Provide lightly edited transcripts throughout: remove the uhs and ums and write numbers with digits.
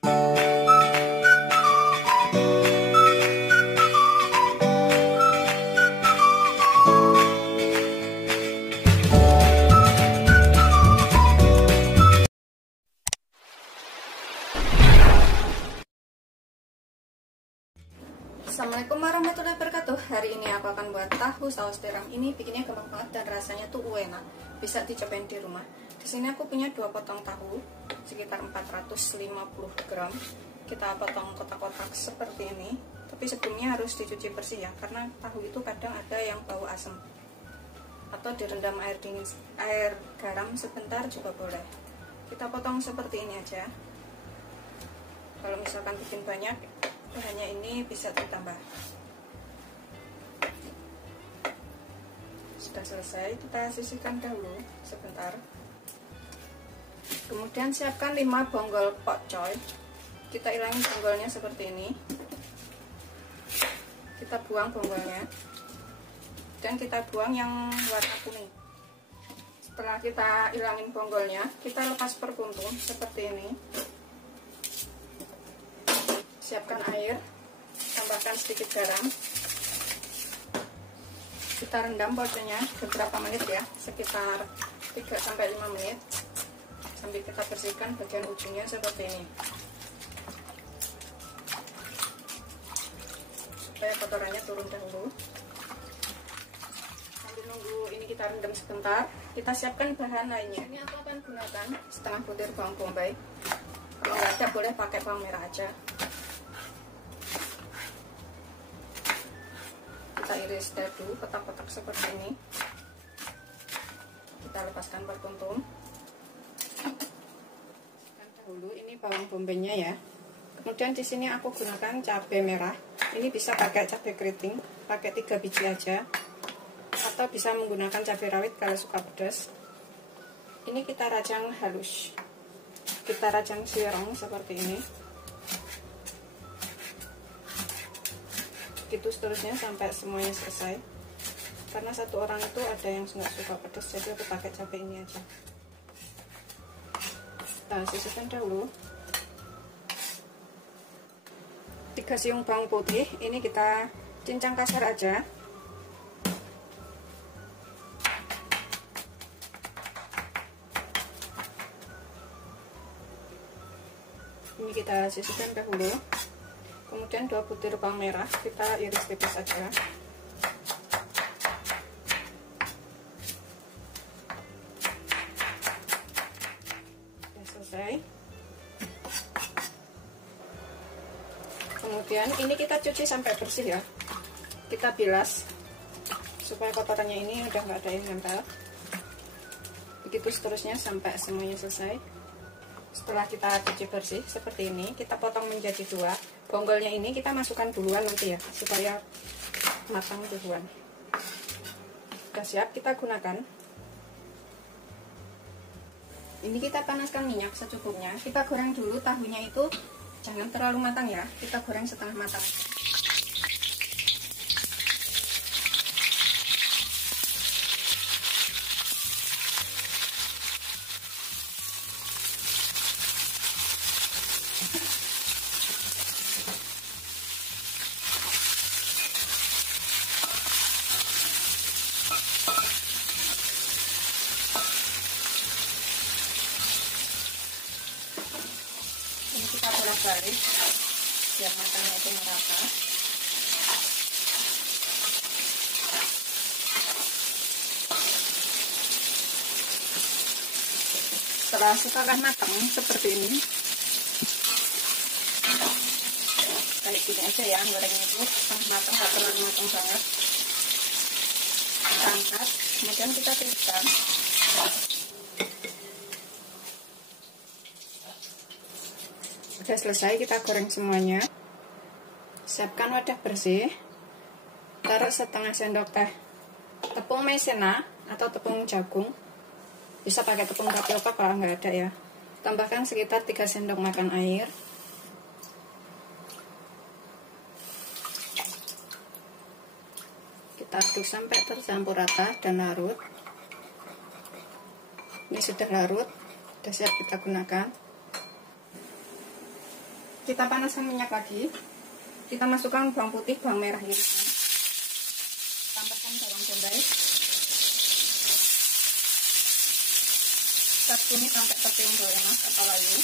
Assalamualaikum warahmatullahi wabarakatuh. Hari ini aku akan buat tahu saus tiram. Ini bikinnya gampang banget dan rasanya tuh enak. Bisa dicobain di rumah. Di sini aku punya 2 potong tahu sekitar 450 gram. Kita potong kotak-kotak seperti ini. Tapi sebelumnya harus dicuci bersih ya, karena tahu itu kadang ada yang bau asam. Atau direndam air dingin, air garam sebentar juga boleh. Kita potong seperti ini aja. Kalau misalkan bikin banyak, bahannya ini bisa ditambah. Sudah selesai, kita sisihkan dahulu sebentar. Kemudian siapkan 5 bonggol pokcoy. Kita ilangin bonggolnya seperti ini. Kita buang bonggolnya. Dan kita buang yang warna kuning. Setelah kita ilangin bonggolnya, kita lepas per puntung seperti ini. Siapkan air, tambahkan sedikit garam. Kita rendam pokoknya beberapa menit ya, sekitar 3-5 menit. Sambil kita bersihkan bagian ujungnya seperti ini. Supaya kotorannya turun dahulu. Sambil nunggu ini kita rendam sebentar, kita siapkan bahan lainnya. Ini aku akan gunakan setengah butir bawang bombay. Kalau nggak ada boleh pakai bawang merah aja. Kita iris dadu kotak-kotak seperti ini. Kita lepaskan per puntung. Dahulu ini bawang bombaynya ya. Kemudian di sini aku gunakan cabai merah. Ini bisa pakai cabai keriting, pakai 3 biji aja, atau bisa menggunakan cabai rawit kalau suka pedas. Ini kita rajang halus. Kita rajang sirong seperti ini. Gitu seterusnya sampai semuanya selesai, karena satu orang itu ada yang nggak suka pedas, jadi aku pakai cabai ini aja. Kita sisihkan dahulu. 3 siung bawang putih, ini kita cincang kasar aja. Ini kita sisihkan dahulu. Kemudian 2 butir bawang merah kita iris tipis saja. Sudah selesai. Kemudian ini kita cuci sampai bersih ya. Kita bilas supaya kotorannya ini udah nggak ada yang nempel. Begitu seterusnya sampai semuanya selesai. Setelah kita cuci bersih seperti ini, kita potong menjadi 2. Bonggolnya ini kita masukkan duluan nanti ya, supaya matang duluan. Sudah siap, kita gunakan. Ini kita panaskan minyak secukupnya. Kita goreng dulu tahunya itu, jangan terlalu matang ya. Kita goreng setengah matang. Kita bolak-balik biar matangnya itu merata. Setelah setengah matang seperti ini, kayak gini aja ya, gorengnya itu setengah matang, nggak terlalu matang banget. Kita angkat, kemudian kita tiriskan. Sudah selesai, kita goreng semuanya. Siapkan wadah bersih. Taruh setengah sendok teh tepung maizena atau tepung jagung. Bisa pakai tepung tapioka kalau nggak ada ya. Tambahkan sekitar 3 sendok makan air. Kita aduk sampai tercampur rata dan larut. Ini sudah larut, sudah siap kita gunakan. Kita panaskan minyak lagi. Kita masukkan bawang putih, bawang merah irisan. Tambahkan bawang bombay. Kita tumis sampai kering enak atau layu.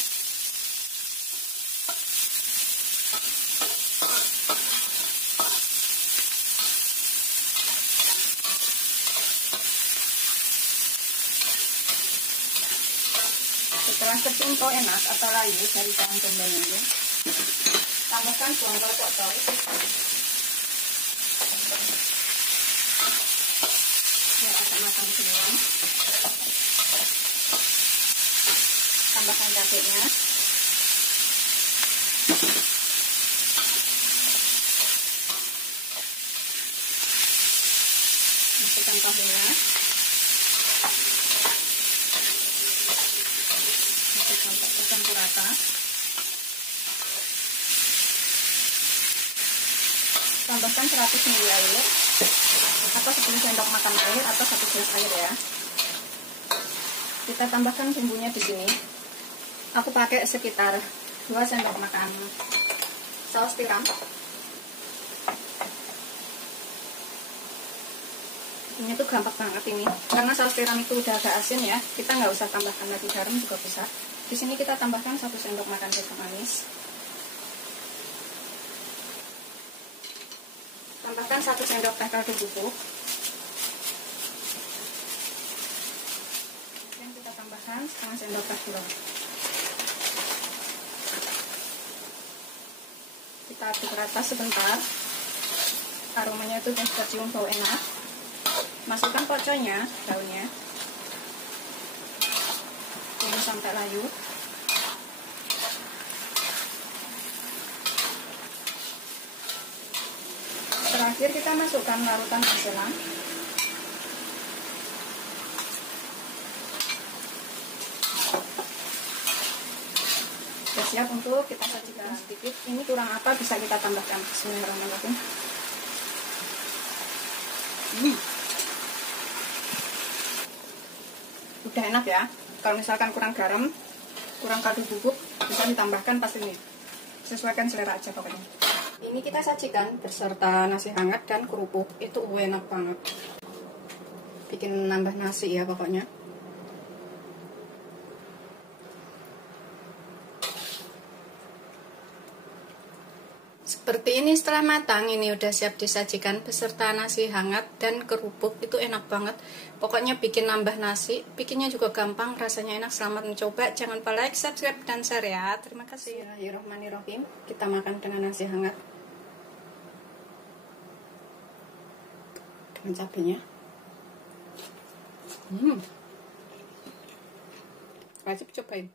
Setelah kecinto enak atau layu dari bawang bombay ini, tambahkan bawang pocong. Biar agak matang semua. Tambahkan cabenya. Masukkan tahunya. Sampai tercampur rata. Tambahkan 100 ml air atau 10 sendok makan air atau 1 gelas air ya. Kita tambahkan bumbunya di sini. Aku pakai sekitar 2 sendok makan saus tiram. Ini tuh gampang banget ini, karena saus tiram itu udah agak asin ya. Kita nggak usah tambahkan lagi garam juga bisa. Di sini kita tambahkan 1 sendok makan jagung manis. Tambahkan 1 sendok teh kaldu bubuk. Kemudian kita tambahkan setengah sendok teh gula. Kita aduk rata sebentar. Aromanya itu sudah tercium bau enak. Masukkan poconya, daunnya. Tumis sampai layu. Terakhir kita masukkan larutan masalah. Sudah siap untuk kita sajikan. Sedikit ini kurang apa bisa kita tambahkan. Bismillahirrahmanirrahim. Udah enak ya. Kalau misalkan kurang garam, kurang kaldu bubuk, bisa ditambahkan pas ini. Sesuaikan selera aja pokoknya. Ini kita sajikan beserta nasi hangat dan kerupuk. Itu enak banget. Bikin nambah nasi ya pokoknya. Seperti ini setelah matang, ini udah siap disajikan beserta nasi hangat dan kerupuk. Itu enak banget. Pokoknya bikin nambah nasi, bikinnya juga gampang, rasanya enak. Selamat mencoba. Jangan lupa like, subscribe, dan share ya. Terima kasih. Bismillahirrahmanirrahim. Kita makan dengan nasi hangat. Dengan cabenya. Wajib cobain.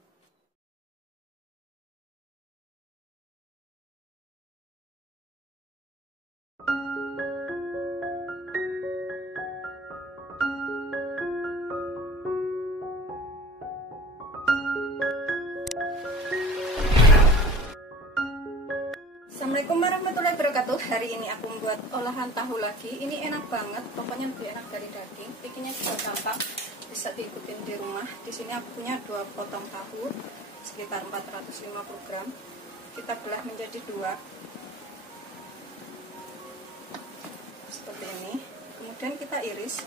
Assalamualaikum warahmatullahi wabarakatuh. Hari ini aku membuat olahan tahu lagi. Ini enak banget, pokoknya lebih enak dari daging. Bikinnya juga gampang, bisa diikutin di rumah. Di sini aku punya 2 potong tahu sekitar 450 gram. Kita belah menjadi 2 seperti ini. Kemudian kita iris,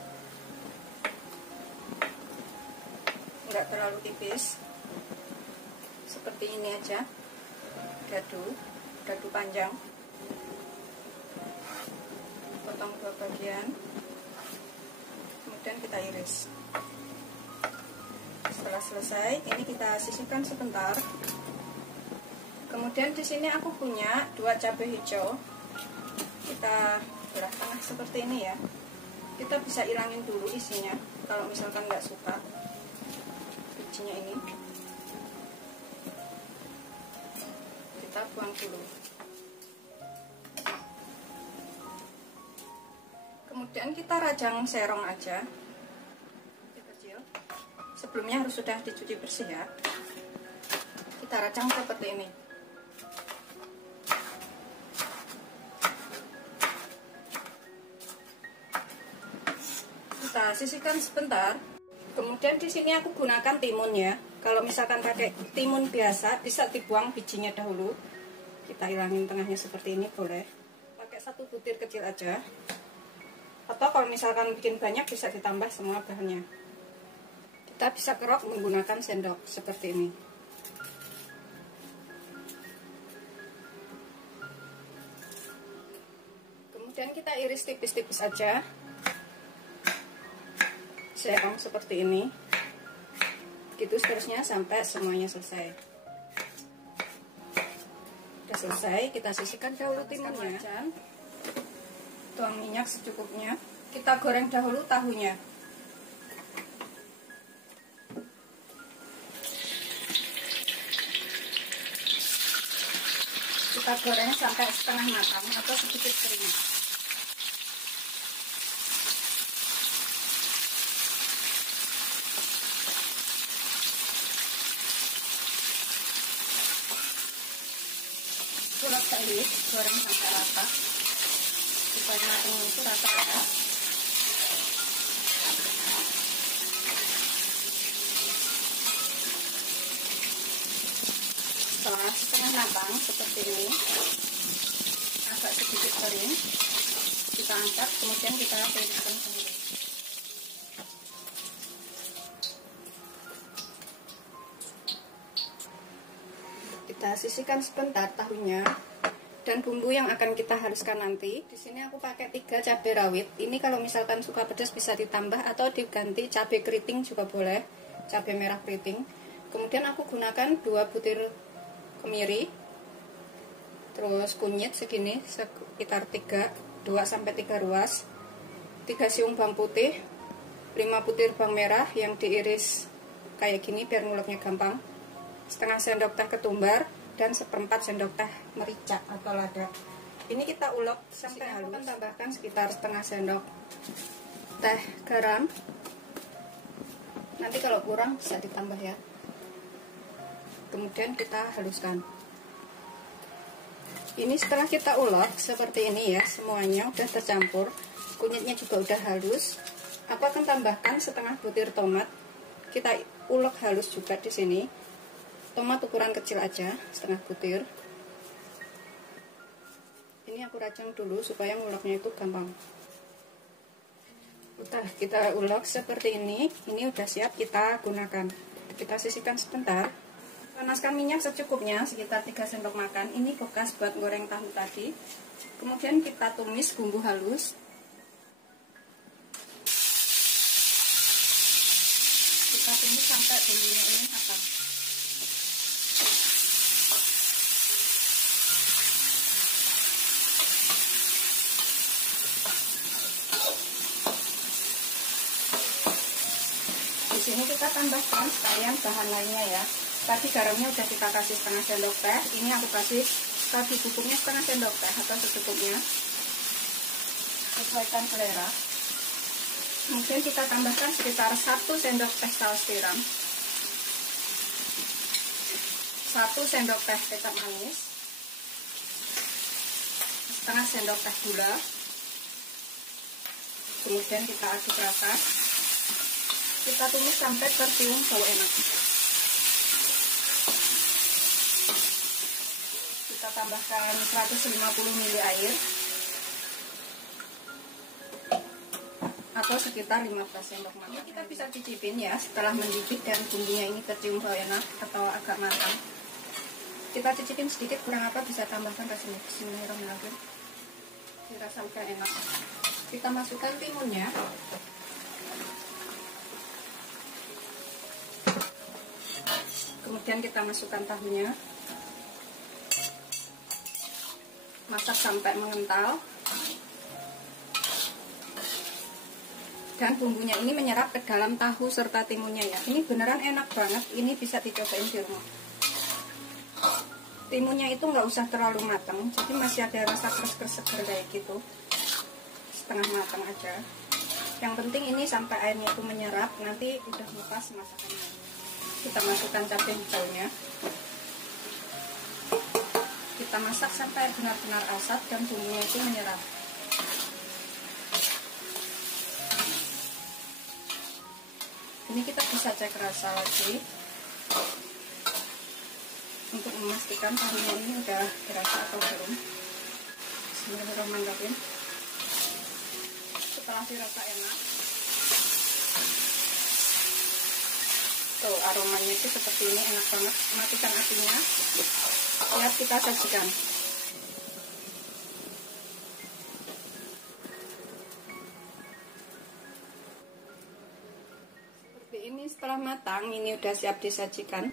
nggak terlalu tipis, seperti ini aja. Dadu panjang, potong 2 bagian, kemudian kita iris. Setelah selesai, ini kita sisihkan sebentar. Kemudian di sini aku punya 2 cabai hijau. Kita belah tengah seperti ini ya. Kita bisa ilangin dulu isinya kalau misalkan nggak suka bijinya ini. Kita buang dulu. Kemudian kita rajang serong aja, kecil. Sebelumnya harus sudah dicuci bersih ya. Kita rajang seperti ini. Kita sisihkan sebentar. Kemudian di sini aku gunakan timun ya. Kalau misalkan pakai timun biasa, bisa dibuang bijinya dahulu. kita hilangin tengahnya seperti ini, boleh pakai 1 butir kecil aja, atau kalau misalkan bikin banyak bisa ditambah semua bahannya. Kita bisa kerok menggunakan sendok seperti ini. Kemudian kita iris tipis-tipis aja, serong seperti ini. Begitu seterusnya sampai semuanya selesai. Udah selesai, kita sisihkan dahulu timunnya. Tuang minyak secukupnya. Kita goreng dahulu tahunya. Kita goreng sampai setengah matang atau sedikit kering. Ulek tadi, goreng sampai rata supaya matangnya itu rata-rata. Setelah setengah matang seperti ini, agak sedikit kering, kita angkat, kemudian kita tiriskan sendiri. Kita sisihkan sebentar tahunya dan bumbu yang akan kita haluskan nanti. Di sini aku pakai 3 cabai rawit. Ini kalau misalkan suka pedas bisa ditambah atau diganti cabai keriting juga boleh, cabai merah keriting. Kemudian aku gunakan 2 butir kemiri, terus kunyit segini sekitar 2-3 ruas, 3 siung bawang putih, 5 butir bawang merah yang diiris kayak gini biar nguleknya gampang, setengah sendok teh ketumbar, dan 1/4 sendok teh merica atau lada. Ini kita ulek sampai halus. Aku tambahkan sekitar setengah sendok teh garam. Nanti kalau kurang bisa ditambah ya. Kemudian kita haluskan. Ini setelah kita ulek seperti ini ya, semuanya udah tercampur, kunyitnya juga udah halus. Aku akan tambahkan setengah butir tomat. Kita ulek halus juga di sini. Tomat ukuran kecil aja, setengah butir. Ini aku racang dulu supaya nguleknya itu gampang. Udah kita ulek seperti ini udah siap kita gunakan. Kita sisihkan sebentar. Panaskan minyak secukupnya, sekitar 3 sendok makan. Ini bekas buat goreng tahu tadi. Kemudian kita tumis bumbu halus. Kita tumis sampai bumbunya ini matang. Di sini kita tambahkan sekalian bahan lainnya ya. Tadi garamnya udah kita kasih setengah sendok teh. Ini aku kasih tadi bubuknya setengah sendok teh atau secukupnya, sesuaikan selera. Kemudian kita tambahkan sekitar 1 sendok teh saus tiram, 1 sendok teh kecap manis, setengah sendok teh gula. Kemudian kita aduk rata. Kita tumis sampai tercium bau enak. Kita tambahkan 150 ml air atau sekitar 15 sendok makan. Kita bisa cicipin ya, setelah mencicip dan bumbunya ini tercium bau enak atau agak matang. Kita cicipin sedikit, kurang apa bisa tambahkan ke sini. Bismillahirrahmanirrahim. Dirasa udah enak. Kita masukkan timunnya. Kemudian kita masukkan tahunya. Masak sampai mengental. Dan bumbunya ini menyerap ke dalam tahu serta timunnya ya. Ini beneran enak banget. Ini bisa dicobain di rumah. Timunnya itu nggak usah terlalu matang, jadi masih ada rasa kres-kres seger kayak gitu. Setengah matang aja. Yang penting ini sampai airnya itu menyerap. Nanti udah lepas masakannya. Kita masukkan cabai hijaunya. Kita masak sampai benar-benar asat dan bumbunya itu menyerap. Ini kita bisa cek rasa lagi. untuk memastikan tahunya ini udah dirasa atau belum. Bismillahirrahmanirrahim. Setelah dirasa enak, tuh aromanya itu seperti ini, enak banget. Matikan apinya, siap kita sajikan. Seperti ini setelah matang, ini udah siap disajikan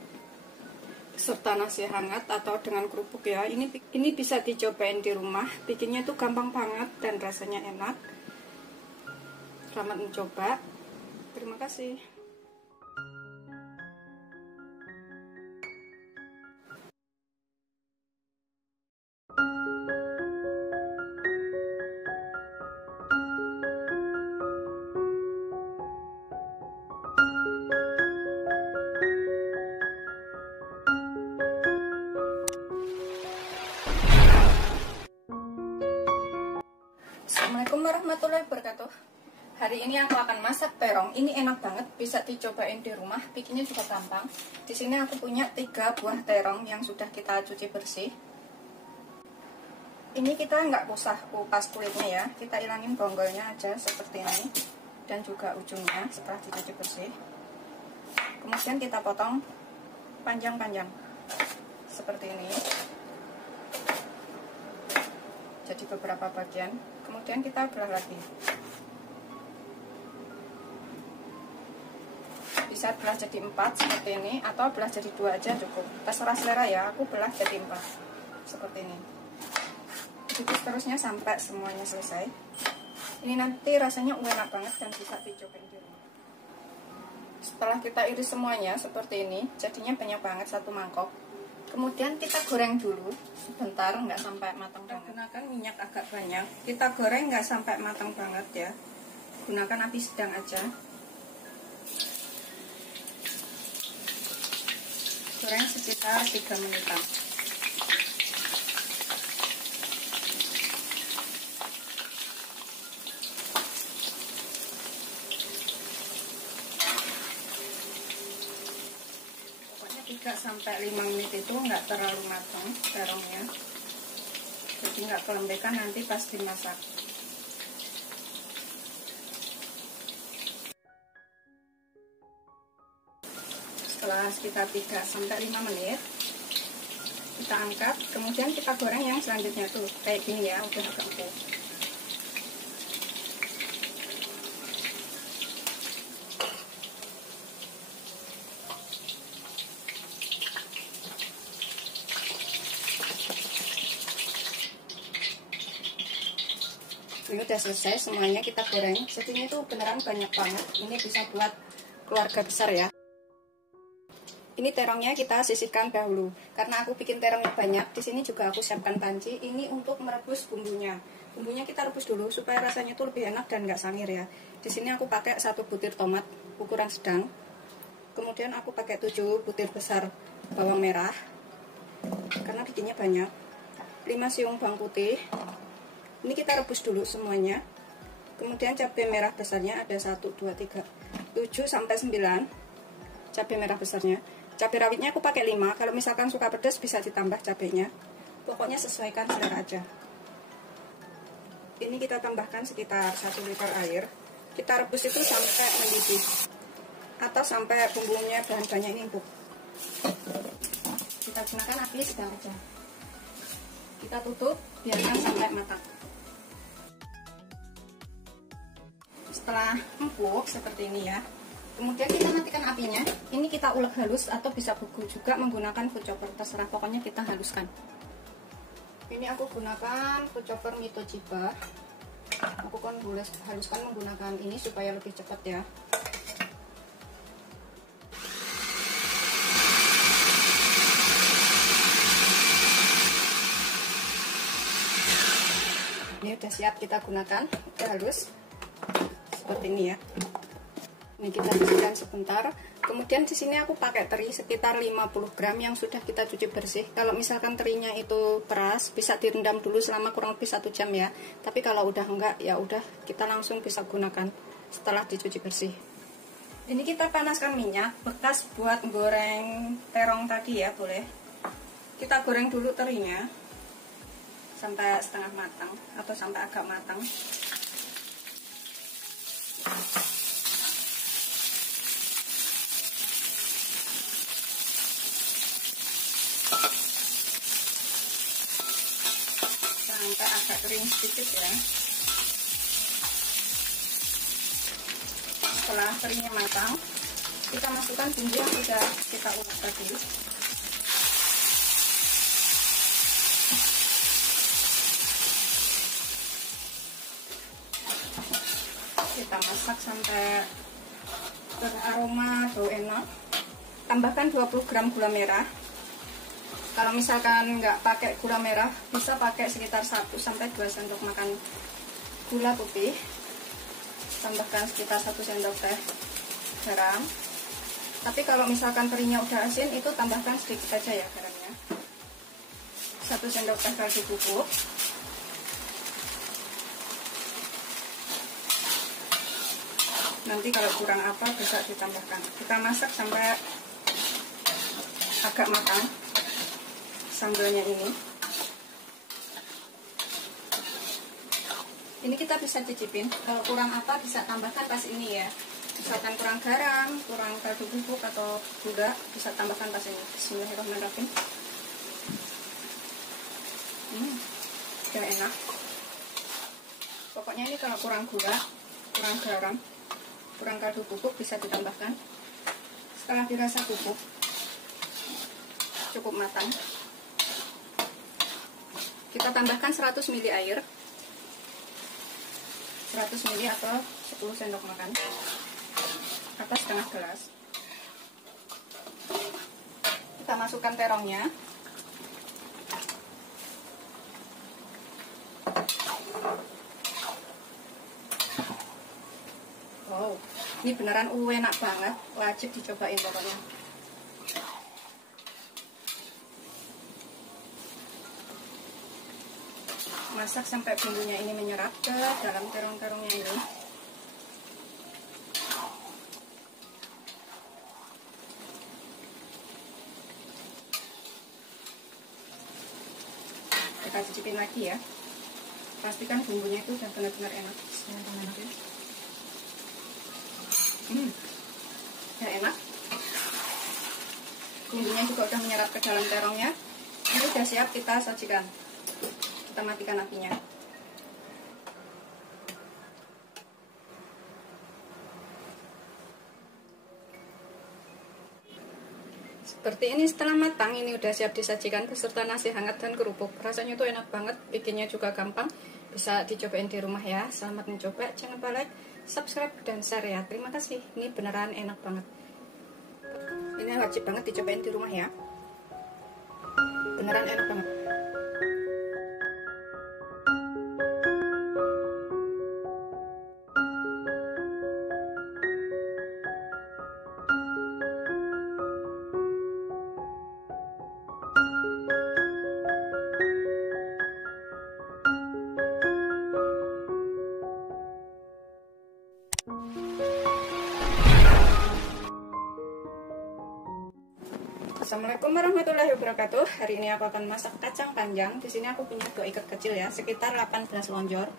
serta nasi hangat atau dengan kerupuk ya. Ini bisa dicobain di rumah, bikinnya tuh gampang banget dan rasanya enak. Selamat mencoba. Terima kasih. Assalamualaikum warahmatullahi wabarakatuh. Hari ini aku akan masak terong. Ini enak banget, bisa dicobain di rumah. Bikinnya juga gampang. Di sini aku punya 3 buah terong yang sudah kita cuci bersih. Ini kita nggak usah kupas kulitnya ya. Kita ilangin bonggolnya aja seperti ini, dan juga ujungnya setelah dicuci bersih. Kemudian kita potong panjang-panjang seperti ini. Jadi beberapa bagian, kemudian kita belah lagi. Bisa belah jadi 4 seperti ini, atau belah jadi 2 aja cukup, terserah selera ya. Aku belah jadi 4 seperti ini. Begitu seterusnya sampai semuanya selesai. Ini nanti rasanya enak banget dan bisa dicobain di rumah. Setelah kita iris semuanya seperti ini, jadinya banyak banget satu mangkok. Kemudian kita goreng dulu sebentar, nggak sampai matang banget. Gunakan minyak agak banyak. Kita goreng nggak sampai matang banget ya. Gunakan api sedang aja. Goreng sekitar 3 menitan. Pokoknya 3-5 menit itu nggak terlalu matang terongnya. Jadi nggak kelembekan nanti pas dimasak. Setelah sekitar 3-5 menit, kita angkat, kemudian kita goreng yang selanjutnya tuh kayak gini ya, udah agak empuk. Ini udah selesai semuanya kita goreng. Jadinya itu beneran banyak banget. Ini bisa buat keluarga besar ya. Ini terongnya kita sisihkan dahulu. Karena aku bikin terongnya banyak, di sini juga aku siapkan panci. Ini untuk merebus bumbunya. Bumbunya kita rebus dulu supaya rasanya tuh lebih enak dan nggak sangir ya. Di sini aku pakai 1 butir tomat ukuran sedang. Kemudian aku pakai 7 butir besar bawang merah. Karena bikinnya banyak. 5 siung bawang putih. Ini kita rebus dulu semuanya. Kemudian cabai merah besarnya ada 1, 2, 3, 7-9 cabai merah besarnya. Cabai rawitnya aku pakai 5. Kalau misalkan suka pedas bisa ditambah cabainya. Pokoknya sesuaikan selera aja. Ini kita tambahkan sekitar 1 liter air. Kita rebus itu sampai mendidih atau sampai bumbunya bahan-bahannya ini empuk. Kita gunakan api sedang aja. Kita tutup, biarkan sampai matang. Setelah empuk seperti ini ya, kemudian kita matikan apinya. Ini kita ulek halus atau bisa beku juga menggunakan food chopper, terserah, pokoknya kita haluskan. Ini aku gunakan food chopper Mitochiba. Aku kan boleh haluskan menggunakan ini supaya lebih cepat ya. Ini udah siap kita gunakan, udah halus seperti ini ya. Ini kita bersihkan sebentar. Kemudian di sini aku pakai teri sekitar 50 gram yang sudah kita cuci bersih. Kalau misalkan terinya itu peras, bisa direndam dulu selama kurang lebih 1 jam ya. Tapi kalau udah enggak, ya udah kita langsung bisa gunakan setelah dicuci bersih. Ini kita panaskan minyak bekas buat goreng terong tadi ya, boleh. Kita goreng dulu terinya sampai setengah matang atau sampai agak matang. Sampai agak kering sedikit ya. Setelah terinya matang, kita masukkan bumbu yang sudah kita ulek tadi. Kita masak sampai beraroma bau enak. Tambahkan 20 gram gula merah. Kalau misalkan nggak pakai gula merah, bisa pakai sekitar 1-2 sendok makan gula putih. Tambahkan sekitar 1 sendok teh garam. Tapi kalau misalkan terinya udah asin, itu tambahkan sedikit aja ya garamnya. 1 sendok teh kaldu bubuk. Nanti kalau kurang apa bisa ditambahkan. Kita masak sampai agak matang sambalnya ini. Ini kita bisa cicipin. Kalau kurang apa bisa tambahkan pas ini ya. Misalkan kurang garam, kurang kaldu bubuk atau gula, bisa tambahkan pas ini. Bismillahirrahmanirrahim. Udah enak. Pokoknya ini kalau kurang gula, kurang garam, kurang kaldu bubuk bisa ditambahkan. Setelah dirasa bubuk, cukup matang, kita tambahkan 100 ml air, 100 ml atau 10 sendok makan atau setengah gelas. Kita masukkan terongnya. Wow, ini beneran enak banget, wajib dicobain pokoknya. Masak sampai bumbunya ini menyerap ke dalam terong-terongnya ini. Kita cicipin lagi ya. Pastikan bumbunya itu udah benar-benar enak. Ya enak. Bumbunya juga udah menyerap ke dalam terongnya. Ini udah siap kita sajikan. Kita matikan apinya. Seperti ini setelah matang, ini udah siap disajikan beserta nasi hangat dan kerupuk. Rasanya tuh enak banget, bikinnya juga gampang. Bisa dicobain di rumah ya. Selamat mencoba, jangan lupa like, subscribe, dan share ya. Terima kasih, ini beneran enak banget. Ini wajib banget dicobain di rumah ya. Beneran enak banget. Assalamualaikum warahmatullahi wabarakatuh. Hari ini aku akan masak kacang panjang. Di sini aku punya 2 ikat kecil ya, sekitar 18 lonjor.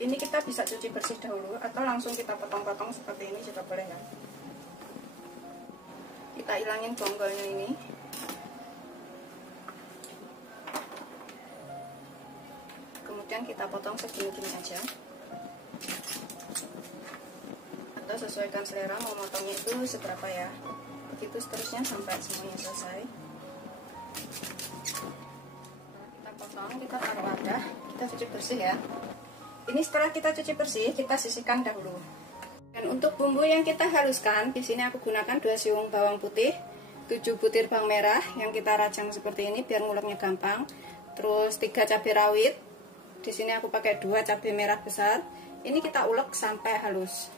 Ini kita bisa cuci bersih dahulu atau langsung kita potong-potong seperti ini juga boleh ya. Kita ilangin bonggolnya ini. Kemudian kita potong segini-gini aja. Atau sesuaikan selera mau motongnya itu seberapa ya. Begitu seterusnya sampai semuanya selesai. Kita potong, kita taruh wadah, kita cuci bersih ya. Ini setelah kita cuci bersih, kita sisihkan dahulu. Dan untuk bumbu yang kita haluskan, di sini aku gunakan 2 siung bawang putih, 7 butir bawang merah yang kita rajang seperti ini biar nguleknya gampang. Terus 3 cabai rawit. Di sini aku pakai 2 cabai merah besar. Ini kita ulek sampai halus.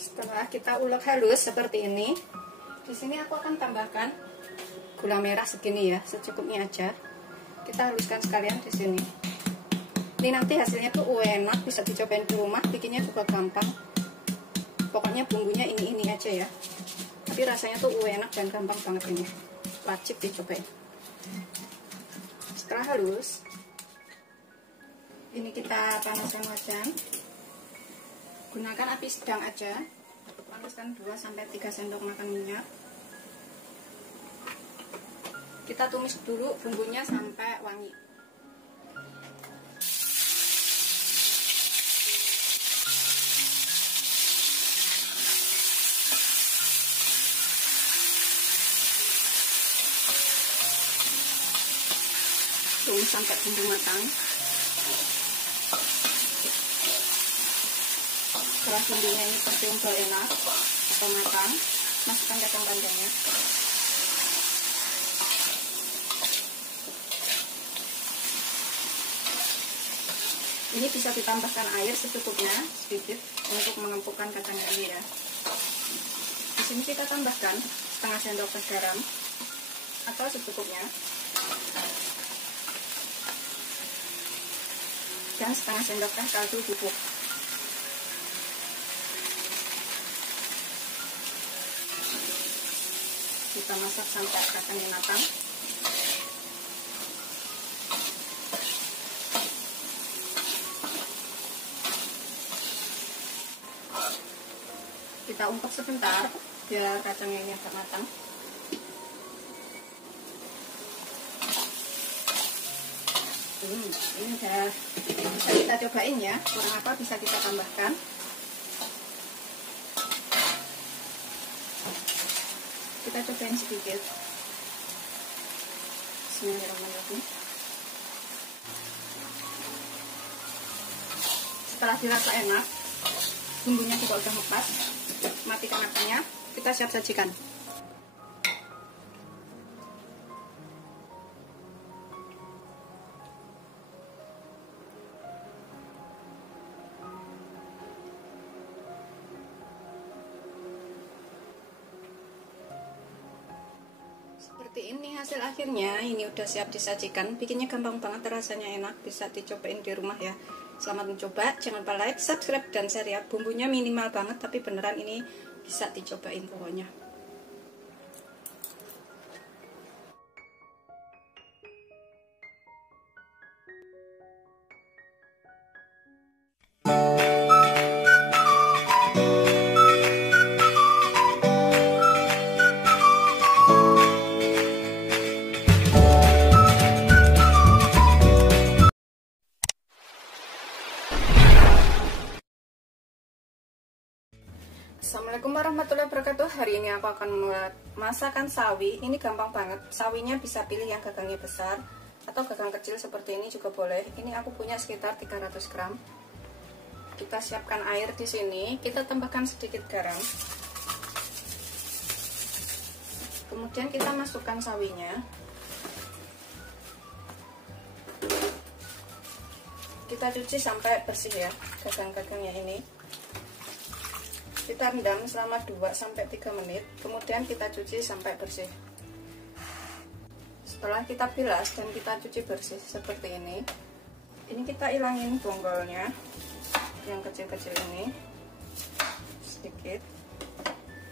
Setelah kita ulek halus seperti ini, di sini aku akan tambahkan gula merah segini ya, secukupnya aja. Kita haluskan sekalian di sini. Ini nanti hasilnya tuh enak, bisa dicobain di rumah, bikinnya juga gampang. Pokoknya bumbunya ini aja ya. Tapi rasanya tuh enak dan gampang banget ini. wajib dicobain. Setelah halus, ini kita panaskan wajan. Gunakan api sedang aja. Panaskan 2-3 sendok makan minyak. Kita tumis dulu bumbunya sampai wangi. Tumis sampai bumbu matang. Setelah bumbunya ini tercium bau enak atau matang, masukkan kacang panjangnya. Ini bisa ditambahkan air secukupnya sedikit untuk mengempukkan kacangnya ini ya. Di sini kita tambahkan setengah sendok teh garam atau secukupnya, dan setengah sendok teh kaldu bubuk. Kita masak sampai kacangnya matang. Kita ungkep sebentar biar kacangnya ini agak matang. Ini udah bisa kita cobain ya, kurang apa bisa kita tambahkan. Kita cobain sedikit. Bismillahirrahmanirrahim. Setelah dirasa enak, bumbunya juga udah ngepas, matikan apinya, kita siap sajikan. Seperti ini hasil akhirnya. Ini udah siap disajikan. Bikinnya gampang banget, rasanya enak, bisa dicobain di rumah ya. Selamat mencoba, jangan lupa like, subscribe, dan share ya. Bumbunya minimal banget tapi beneran ini bisa dicobain pokoknya. Assalamualaikum warahmatullahi wabarakatuh. Hari ini aku akan membuat masakan sawi. Ini gampang banget. Sawinya bisa pilih yang gagangnya besar atau gagang kecil seperti ini juga boleh. Ini aku punya sekitar 300 gram. Kita siapkan air di sini. Kita tambahkan sedikit garam. Kemudian kita masukkan sawinya. Kita cuci sampai bersih ya gagang-gagangnya ini. Kita rendam selama 2-3 menit, kemudian kita cuci sampai bersih. Setelah kita bilas dan kita cuci bersih seperti ini kita ilangin bonggolnya yang kecil-kecil ini sedikit,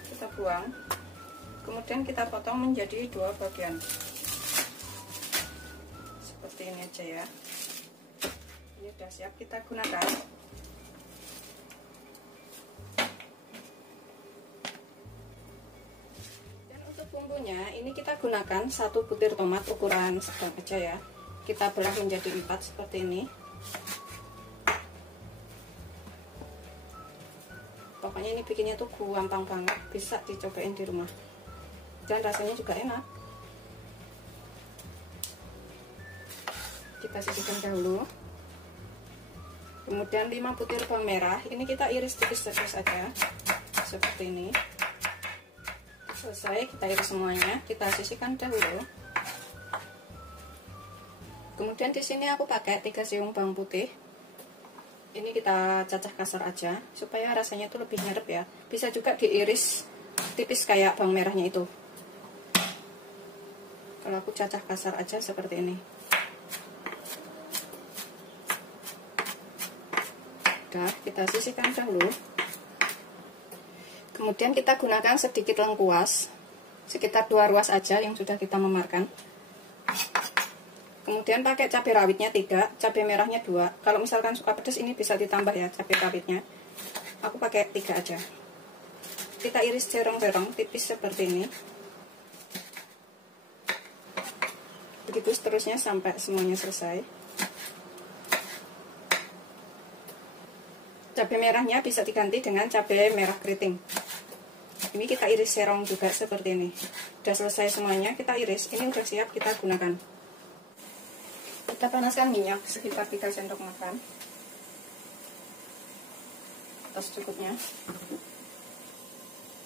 kita buang. Kemudian kita potong menjadi 2 bagian seperti ini aja ya. Ini sudah siap kita gunakan. Bumbunya ini kita gunakan 1 butir tomat ukuran sedang aja ya. Kita belah menjadi 4 seperti ini. Pokoknya ini bikinnya tuh gampang banget, bisa dicobain di rumah dan rasanya juga enak. Kita sisihkan dahulu. Kemudian 5 butir bawang merah, ini kita iris tipis-tipis aja seperti ini. Selesai, kita iris semuanya, kita sisihkan dahulu. Kemudian di sini aku pakai 3 siung bawang putih. Ini kita cacah kasar aja supaya rasanya tuh lebih nyerep ya. Bisa juga diiris tipis kayak bawang merahnya itu. Kalau aku cacah kasar aja seperti ini. Udah, kita sisihkan dahulu. Kemudian kita gunakan sedikit lengkuas sekitar 2 ruas aja yang sudah kita memarkan. Kemudian pakai cabai rawitnya 3, cabai merahnya 2. Kalau misalkan suka pedas ini bisa ditambah ya cabai rawitnya. Aku pakai 3 aja. Kita iris cerong-cerong tipis seperti ini. Begitu seterusnya sampai semuanya selesai. Cabai merahnya bisa diganti dengan cabai merah keriting. Ini kita iris serong juga seperti ini. Sudah selesai semuanya, kita iris. Ini udah siap kita gunakan. Kita panaskan minyak sekitar 3 sendok makan atau secukupnya.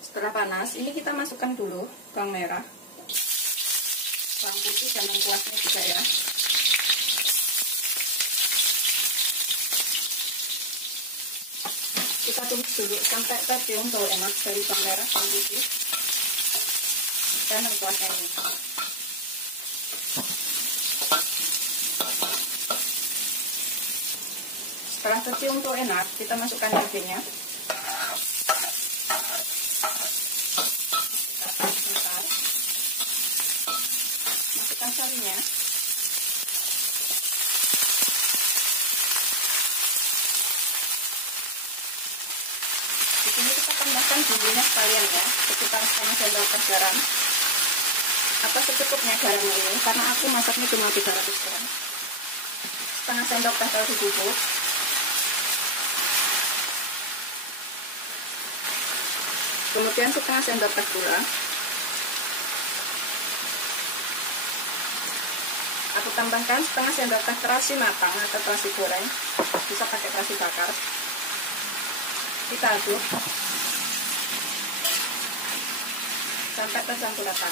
Setelah panas, ini kita masukkan dulu bawang merah, bawang putih dan lengkuasnya juga ya. Kita tumis dulu sampai tercium bau enak dari bawang merah, bawang putih dan lengkuasnya ini. Setelah tercium bau enak, kita masukkan cabenya. Masukkan sawinya. Di sini kita tambahkan bumbunya sekalian ya, sekitar setengah sendok teh garam atau secukupnya garamnya ini, karena aku masaknya cuma 300 gram. Setengah sendok teh kaldu bubuk. Kemudian setengah sendok teh gula. Aku tambahkan setengah sendok teh terasi matang atau terasi goreng, bisa pakai terasi bakar. Kita aduk sampai tercampur rata.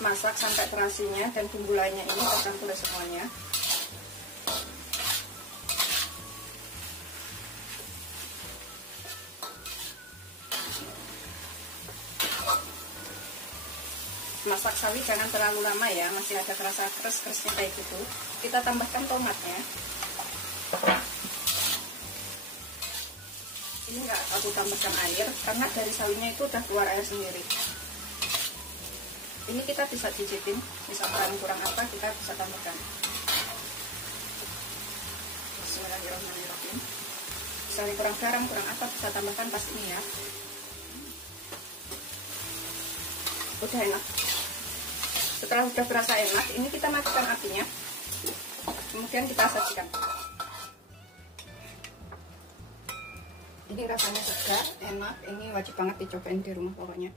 Masak sampai terasinya dan bumbu lainnya ini tercampur semuanya. Masak sawi jangan terlalu lama ya, masih ada rasa keras-kerasnya kayak gitu. Kita tambahkan tomatnya. Ini nggak aku tambahkan air karena dari sawinya itu udah keluar air sendiri. Ini kita bisa cicipin, misalkan kurang apa kita bisa tambahkan. Bismillahirrahmanirrahim. Misalnya kurang garam, kurang apa bisa tambahkan pas ini ya. Udah enak. Setelah udah berasa enak, ini kita matikan apinya. Kemudian kita sajikan. Ini rasanya segar, enak. Ini wajib banget dicobain di rumah pokoknya.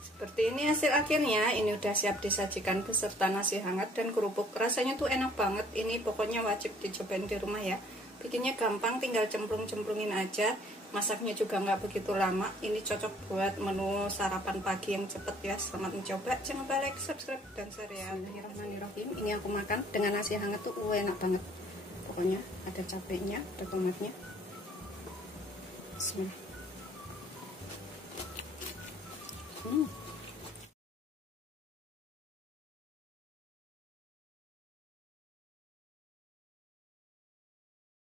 Seperti ini hasil akhirnya. Ini udah siap disajikan beserta nasi hangat dan kerupuk. Rasanya tuh enak banget. Ini pokoknya wajib dicobain di rumah ya. Bikinnya gampang, tinggal cemplung-cemplungin aja. Masaknya juga nggak begitu lama. Ini cocok buat menu sarapan pagi yang cepet ya. Selamat mencoba. Jangan lupa like, subscribe, dan share ya. Bismillahirrahmanirrahim. Ini aku makan dengan nasi hangat tuh enak banget. Pokoknya ada cabenya, ada tomatnya. Bismillah.